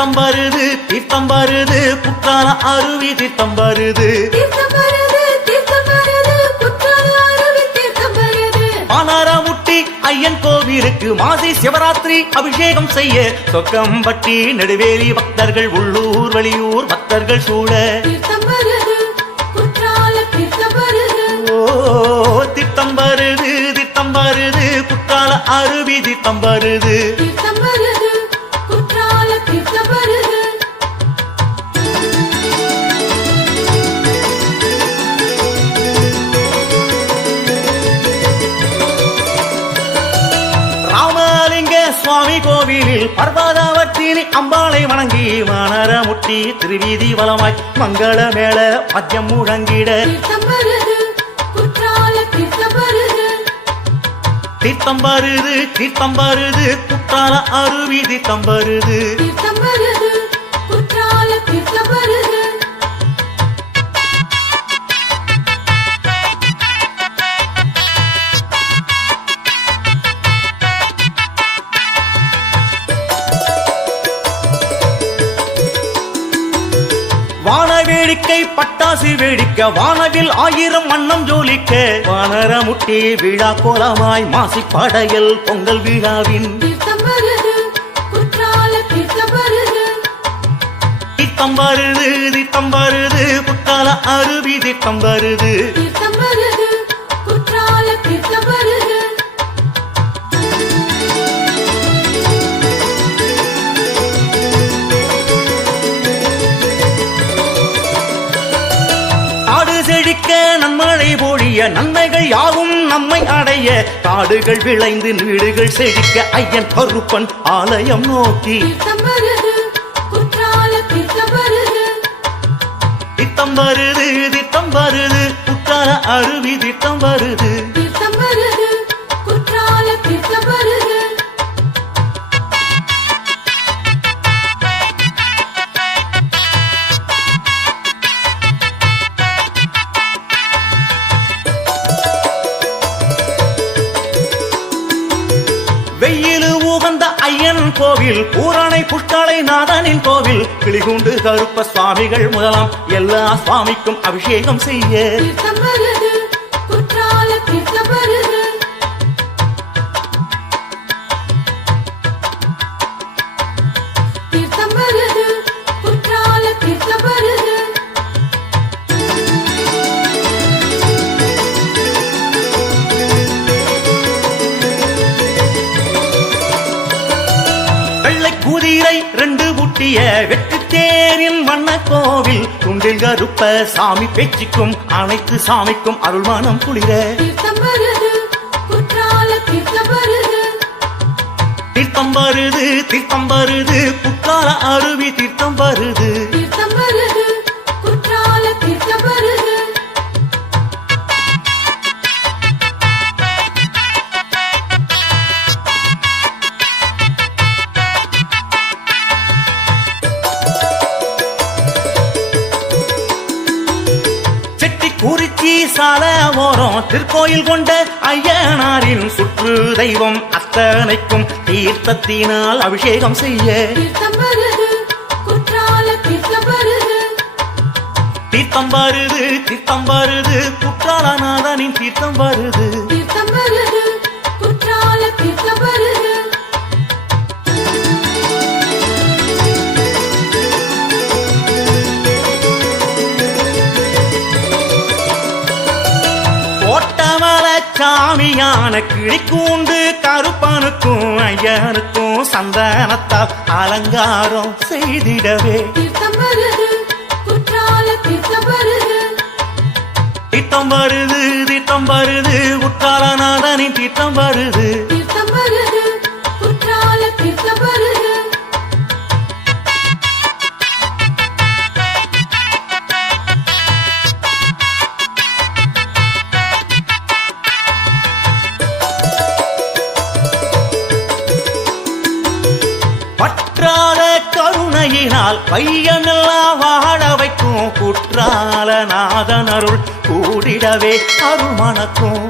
தீர்த்தம் வருது தீர்த்தம் வருது குற்றால அருவி தீர்த்தம் வருது. ஐயன் கோவிலுக்கு மாசி சிவராத்திரி அபிஷேகம் செய்ய சொக்கம்பட்டி நெடுவேலி பக்தர்கள் உள்ளூர் வெளியூர் பக்தர்கள் சூழ. திட்டம் வருது திட்டம் வருது. குற்றால அருவி திட்டம் வருது. சுவாமி கோவிலில் பர்வதாவத்தினி அம்பாளை வணங்கி வானரமுட்டி திருவீதி வலமாய் மங்கள மேள மத்தியம் முழங்கிட. தீர்த்தம் வருது தீர்த்தம் வருது குற்றால அருவி தீர்த்தம் வருது வேடிக்கை பட்டாசு வேடிக்க வானவில் ஆயிரம் வண்ணம் ஜோலிக்க வானரமுட்டி விழா கோலமாய் மாசி படையல் பொங்கல் விழாவின் திட்டம் வருது திட்டம் வருது குற்றால அருவி திட்டம் வருது நன்மழை பொழிய நன்மைகள் யாவும் நம்மை அடைய. காடுகள் விளைந்து வீடுகள் செழிக்க ஐயன் கருப்பன் ஆலயம் நோக்கி. திட்டம் வருது திட்டம் வருது. குற்றால அருவி திட்டம் வருது. வெயிலு உகந்த ஐயன் கோவில் பூரணை புஷ்கலை நாதனின் கோவில். கிளிகுண்டு கருப்ப சுவாமிகள் முதலாம். எல்லா சுவாமிக்கும் அபிஷேகம் செய்ய. வெள்ளை குதிரை ரெண்டு புட்டிய வெட்டு தேரின் வண்ண கோவில் துண்டில் கருப்ப சாமி பேச்சுக்கும் அனைத்து சாமிக்கும் அருள்மானம் குளிர. தீர்த்தம் வருது தீர்த்தம் வருது. குற்றால அருவி தீர்த்தம் வருது ஓரம் திருக்கோயில் கொண்ட ஐயனாரின் சுற்று தெய்வம் அத்தனைக்கும் தீர்த்தத்தினால் அபிஷேகம் செய்ய. தீர்த்தம் வருது தீர்த்தம் வருது. தீர்த்தம் குற்றாலநாதனின் தீர்த்தம் வருது. தீர்த்தம் வருது குற்றால தீர்த்தம் வருது. சாமியான கிளிக்கூண்டு கருப்பனுக்கும் ஐயனுக்கும் சந்தனத்தால் அலங்காரம் செய்திடவே. தீர்த்தம் வருது தீர்த்தம் வருது. வருது தீர்த்தம் வருது. தீர்த்தம் வருது கருணையினால் பையனெல்லாம் வாழ வைக்கும் குற்றாலநாதன் அருள் கூடிடவே அருள் மணக்கும்.